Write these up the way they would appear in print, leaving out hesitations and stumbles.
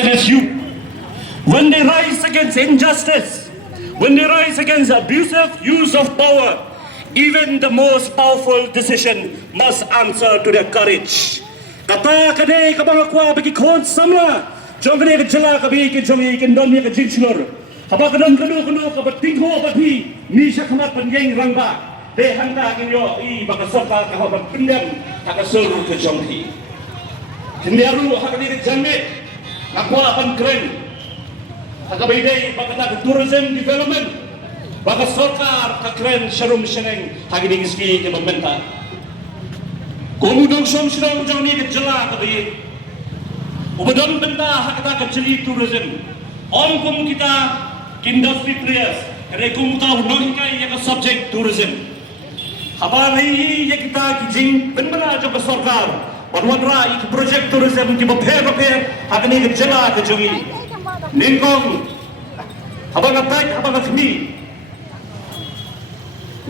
against you. When they rise against injustice, when they rise against abusive use of power, even the most powerful decision must answer to their courage. Kata kadai kabang akwa bagi kon samla, jong kadai kejala kabi ke jongi ke don ye ke jinchur. Kabang kadang kanu kabat tingho bagi ni syakmat penjeng rangba. Deh handa kinyo I baka soka kahabat pendem hakasuru ke jonghi. Kendiaru hakadi ke jamit nakwa pan keren. Hakabaydai baka tourism development. Baka sokar kakren sharum sheneng hagiding ski ke membenta. Komudong som shrong joni ke jala kabi. Ubadon benta hakata ke jeli tourism. On kum kita industry players. Kare kum ta unong kai ya subject tourism. Haba nahi ya kita kijing benbara jo ke sarkar. Banwadra ik project tourism ki bapher hagini ke jala ke jongi. Ningkong haba ngatak haba ngakmi.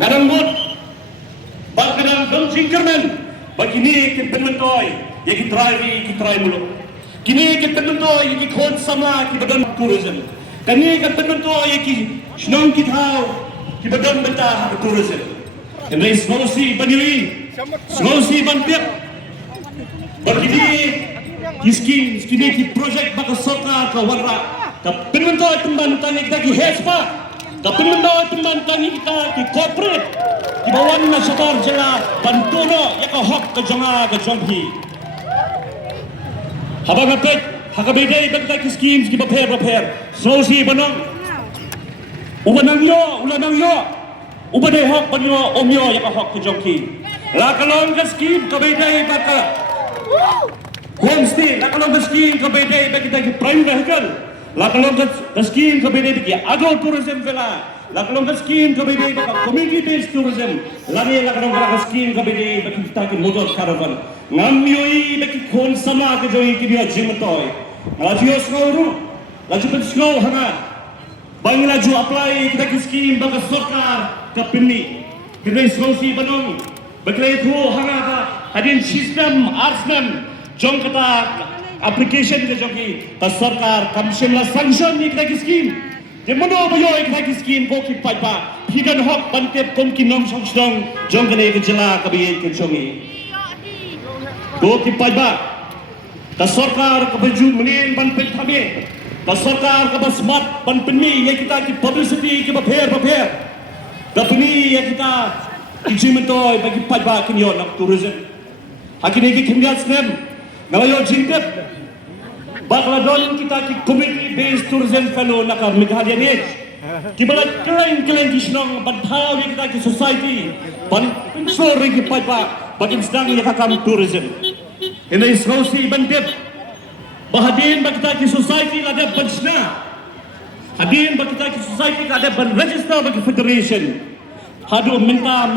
Ngaranggut bagdang dong singkerman bagini kin penmentoy ya ki try mulu kini kin penmentoy ya ki khon sama ki badan tourism kani kin penmentoy ya ki snong ki thau ki badan benta tourism ini solusi banyui solusi banpek bagini iskini ki project baka soka ka warra ka penmentoy temban tani kita ki hespa kapag mendawa teman kami kita di corporate di bawah na sakar jela bantuno ya ka hak ka janga ka jonghi habang apet hakabede bagta ki schemes ki bapher sosi banong ulanang yo ubade hak banyo omyo ya ka hak ka jonghi la kalong ka scheme kabede baka homestay la kalong ka scheme kabede bagta ki prime vehicle lakalong ka scheme kabede ki agro-tourism vela lakalong ka scheme kabede ka community-based tourism lagi lakalong ka scheme kabede baki kita ki motor caravan ngamyoi baki khon sama ke joi ki dia jimtoy lajio snoru laju snow hanga bangla ju apply kita ki scheme baka sarkar ka pinni kini snosi banong bakle thu hanga ka hadin system arsman jong kata application ke jogi ta sarkar commission la sanction ni kita scheme je mono bayo kita scheme ko ki paipa hidden hok bantep kom ki nom song jong kene ke jela kabi ke jongi ko ki paipa ta sarkar ka baju menin ban pet thabe ta sarkar ka basmat ban penmi ye kita ki publicity ki bapher ta puni ye kita ki jimentoy bagi paipa kinyo nak tourism hakini ki khimya snem ngayo jingdep bakla don kita ki community based tourism fellow nakar Meghalaya ni ki bala kelain kisnong badhaw ni kita ki society ban sore ki paipa bagin sedang ya kakam tourism ini slosi bandep bahadin bag kita ki society ada bansna hadin bag kita ki society ada ban register bagi federation hadu minta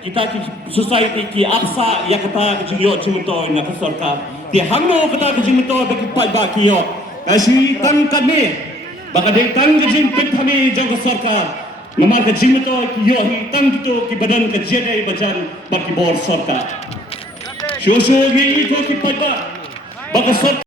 kita ki society ki apsa ya kata ki yo jumuto na sarkar ti hamno kata ki jumuto bagi paiba ki yo kasi tang kami baka de tang jin pithami jang sarkar namar ka jumuto ki yo hi tang kito ki badan ka jede bajan baki bor sarkar shosho gi to ki paiba baka